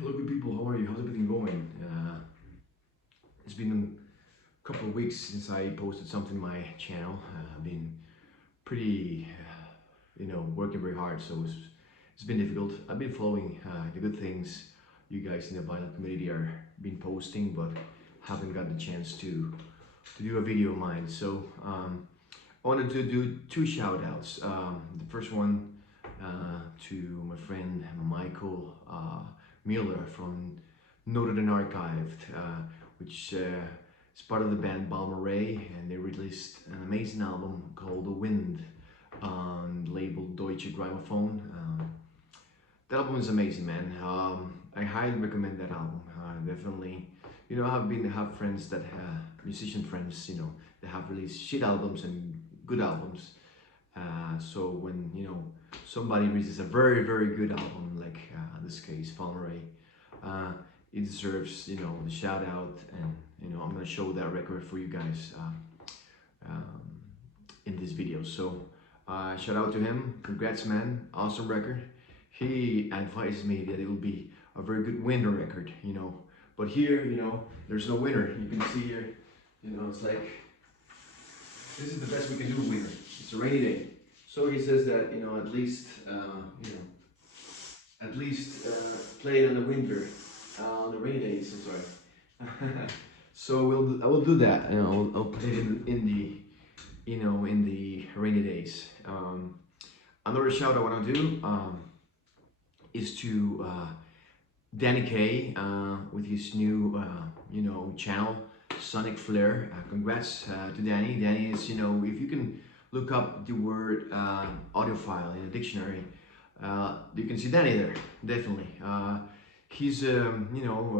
Hello, good people. How are you? How's everything going? It's been a couple of weeks since I posted something on my channel. I've been pretty, working very hard, so it's been difficult. I've been following the good things you guys in the vinyl community are been posting, but haven't got the chance to do a video of mine. So I wanted to do two shout outs. The first one to my friend Michael Miller from Noted and Archived, which is part of the band Balmorhea, and they released an amazing album called The Wind on the label Deutsche Grammophon. That album is amazing, man. I highly recommend that album. Definitely, have friends that musician friends, that have released shit albums and good albums. So when somebody releases a very very good album, like in this case Balmorhea, it deserves the shout out, and I'm gonna show that record for you guys in this video. So shout out to him. Congrats, man. Awesome record. He advised me that it will be a very good winter record, but here, there's no winter. You can see here, it's like this is the best we can do winter. It's a rainy day. So he says that, at least play it on the winter, on the rainy days, I'm sorry. So I will do that, I'll put it in the rainy days. Another shout I want to do is to Danny K with his new, channel, Sonicflare. Congrats to Danny. Danny is, if you can look up the word audiophile in a dictionary, you can see Danny there, definitely. He's, a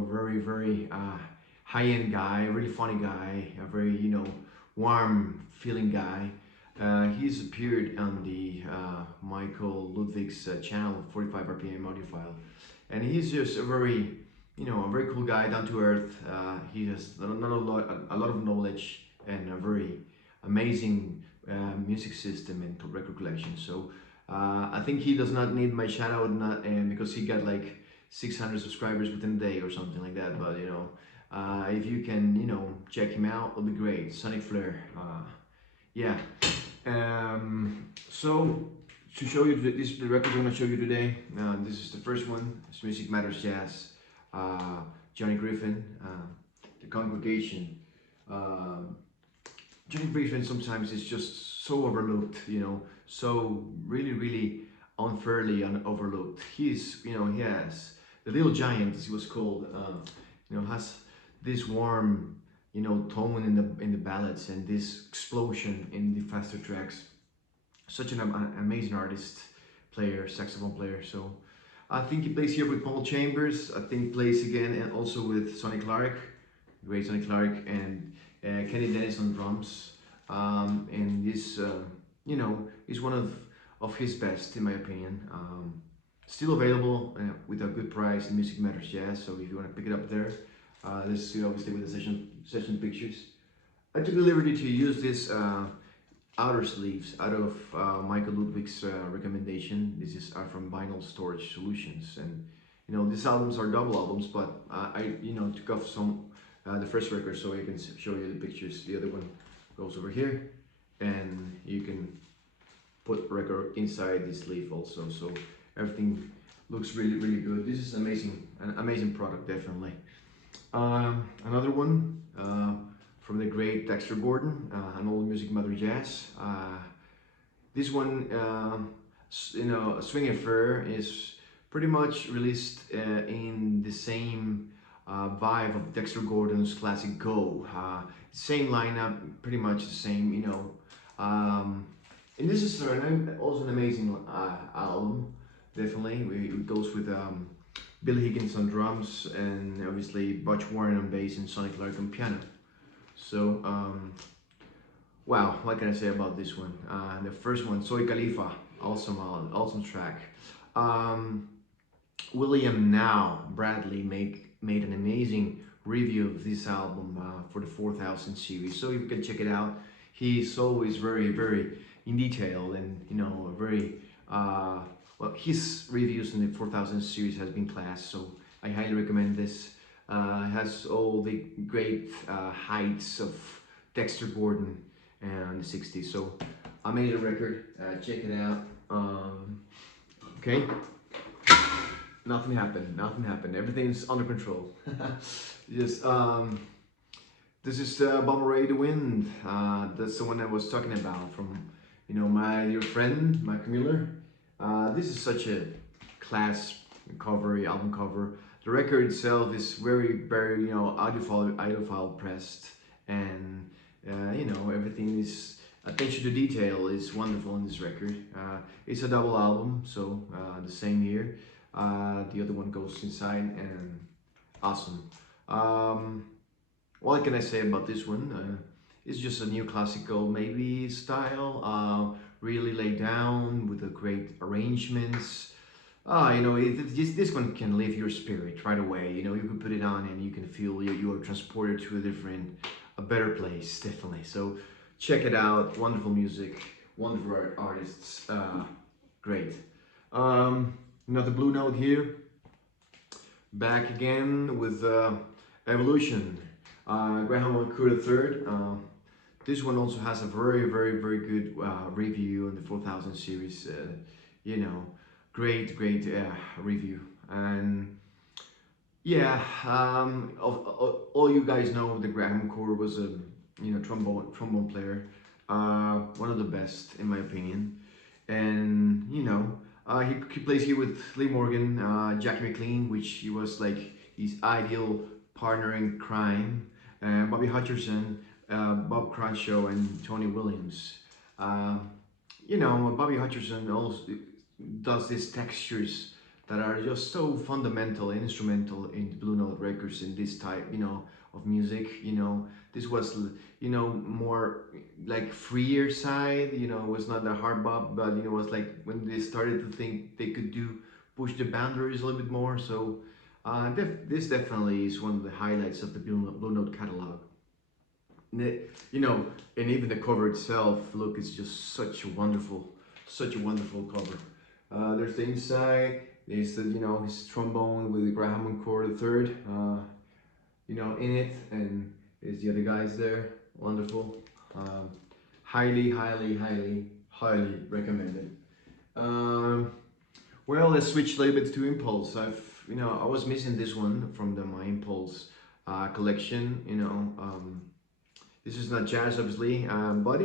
very, very high-end guy, a really funny guy, a very, warm feeling guy. He's appeared on the Michael Ludwig's channel, 45 RPM audiophile, and he's just a very, a very cool guy, down to earth. He has a lot of knowledge and a very amazing music system and record collection. So I think he does not need my shout out, because he got like 600 subscribers within a day or something like that. But if you can check him out, it'll be great. Sonicflare, yeah. So to show you the record I'm going to show you today, this is the first one. It's Music Matters Jazz, Johnny Griffin, The Congregation. Johnny Griffin sometimes is just so overlooked, so really unfairly overlooked. He has the Little Giant, as he was called, has this warm, tone in the ballads and this explosion in the faster tracks. Such an amazing artist, saxophone player. So I think he plays here with Paul Chambers. I think plays again and also with Sonny Clark, great Sonny Clark, and Kenny Dennis on drums. And this, is one of his best, in my opinion. Still available with a good price in Music Matters Jazz. So if you want to pick it up there, this is obviously with the session pictures. I took the liberty to use this outer sleeves out of Michael Ludwig's recommendation. This is from Vinyl Storage Solutions, and these albums are double albums, but I took off some the first record so I can show you the pictures. The other one goes over here, and you can put record inside the sleeve also. So everything looks really good. This is an amazing product, definitely. Another one from the great Dexter Gordon, an old Music Matters Jazz. This one, Swing Affair, is pretty much released in the same vibe of Dexter Gordon's classic Go. Same lineup, pretty much the same, and this is also an amazing album, definitely. It goes with Billy Higgins on drums, and obviously Butch Warren on bass and Sonny Clark on piano. So, wow, what can I say about this one? The first one, Soy Khalifa, awesome track. William Now Bradley made an amazing review of this album for the 4000 series. So you can check it out. He's always very in detail, and very well, his reviews in the 4000 series has been class. So I highly recommend this. It has all the great heights of Dexter Gordon in the 60s. So I made a record. Check it out. Okay. Nothing happened. Nothing happened. Everything's under control. Just this is Balmorhea the Wind. That's the one I was talking about from, my dear friend Mike Mueller. This is such a class cover, album cover. The record itself is very, very, audiophile pressed, and everything is attention to detail is wonderful in this record. It's a double album, so the same year. The other one goes inside, and awesome. What can I say about this one? It's just a new classical maybe style, really laid down with a great arrangements. This one can lift your spirit right away. You can put it on and you can feel you are transported to a better place, definitely. So check it out. Wonderful music, wonderful artists. Great. Another Blue Note here. Back again with Evolution. Graham Walker III. This one also has a very, very, very good review in the 4000 series. Great review. And yeah, all you guys know the Graham Core was a trombone player, one of the best in my opinion. And he plays here with Lee Morgan, Jackie McLean, which he was like his ideal partner in crime, Bobby Hutcherson, Bob Crenshaw, and Tony Williams. Bobby Hutcherson also does these textures that are just so fundamental and instrumental in Blue Note records in this type, of music. This was, more like freer side. It was not the hard bop, but it was like when they started to think they could push the boundaries a little bit more. So this definitely is one of the highlights of the Blue Note catalog. And even the cover itself, look, it's just such a wonderful cover. There's the inside. There's the his trombone with the Graham Encore III, in it, and there's the other guys there. Wonderful. Highly recommended. Well, let's switch a little bit to Impulse. I was missing this one from my Impulse collection. This is not jazz, obviously, but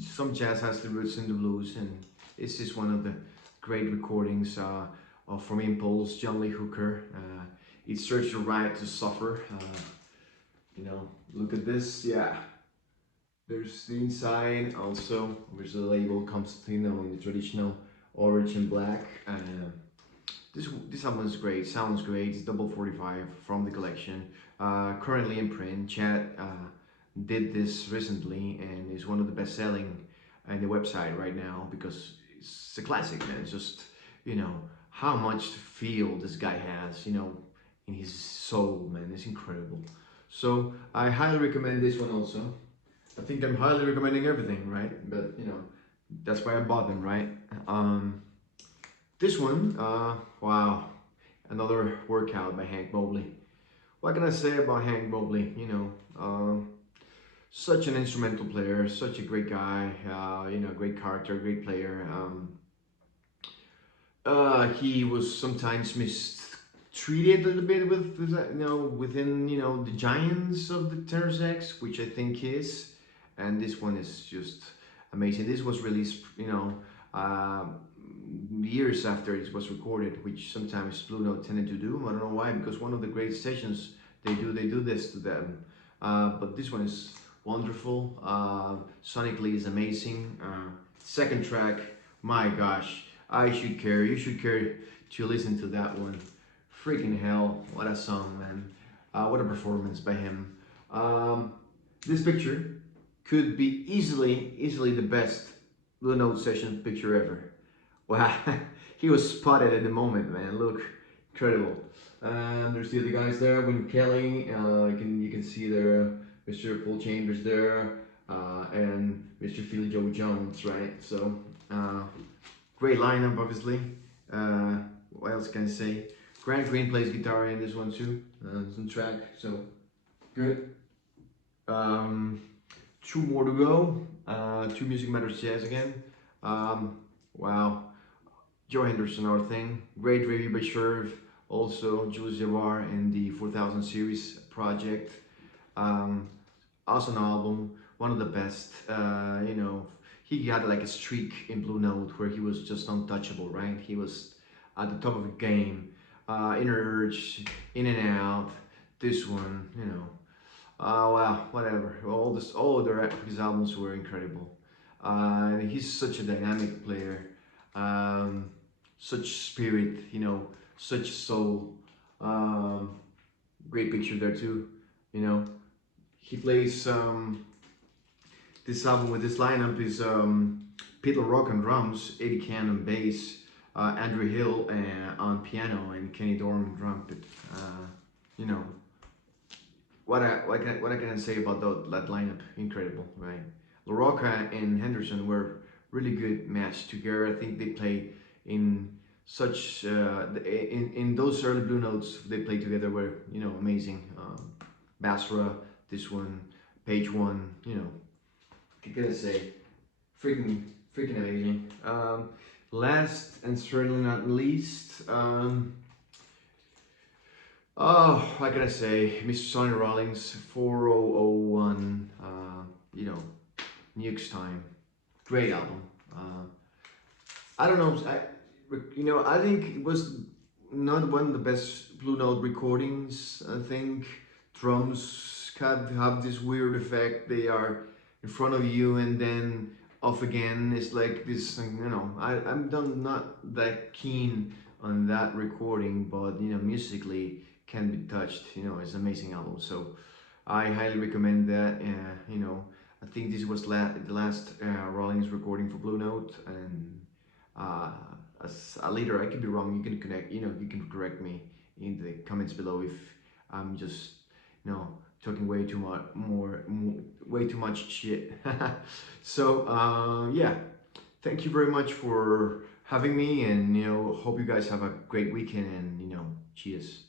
some jazz has the roots in the blues, and it's just one of the great recordings from Impulse, John Lee Hooker. It Search the Right to Suffer. Look at this, yeah. There's the inside also, where's the label comes in the traditional orange and black. This album is great, sounds great. It's double 45 from the collection, currently in print. Chad did this recently, and is one of the best selling on the website right now because it's a classic, man. It's just how much feel this guy has, in his soul, man. It's incredible. So I highly recommend this one also. I think I'm highly recommending everything, right? But that's why I bought them, right? This one, wow, another workout by Hank Mobley. What can I say about Hank Mobley? Such an instrumental player, such a great guy, great character, great player. He was sometimes mistreated a little bit within the giants of the tenor sax, which I think he is, and this one is just amazing. This was released, years after it was recorded, which sometimes Blue Note tended to do. I don't know why, because one of the great sessions they do this to them. But this one is wonderful. Sonically is amazing. Second track, my gosh, you should care to listen to that one. Freaking hell, what a song, man. What a performance by him. This picture could be easily the best Blue Note session picture ever. Wow, he was spotted at the moment, man. Look, incredible. There's the other guys there. Win Kelly. You can see there, Mr. Paul Chambers there, and Mr. Philly Joe Jones, right? So great lineup, obviously. What else can I say? Grant Green plays guitar in this one too. Some track, so good. Um, Two more to go. Two Music Matters Jazz again. Wow, Joe Henderson, our thing. Great review by Sherv. Also, Jules Jabbar in the 4000 series project. Um, awesome album, one of the best. He had like a streak in Blue Note where he was just untouchable, right? He was at the top of the game. Inner Urge, In and Out, this one, well, whatever. His albums were incredible. He's such a dynamic player, um, such spirit, such soul. Um, Great picture there too, you know. He plays this album with this lineup is Peter Rock on drums, Eddie Can on bass, Andrew Hill on piano, and Kenny Dorn on trumpet. You know, what I can say about that lineup? Incredible, right? LaRocca and Henderson were really good match together. I think they play in such in those early Blue Notes they played together were amazing. Basra, this one, Page One, what can I say? Freaking amazing. Last and certainly not least, what can I say? Mr. Sonny Rollins, 4001, Nukes Time. Great album. I don't know, I think it was not one of the best Blue Note recordings. I think drums have this weird effect. They are in front of you and then off again. It's like this, I'm not that keen on that recording, but musically can be touched. It's an amazing album. So I highly recommend that. I think this was the last Rawlings recording for Blue Note, and as a leader, I could be wrong. You can you can correct me in the comments below if I'm just talking way too much way too much shit. So yeah, thank you very much for having me, and hope you guys have a great weekend, and cheers.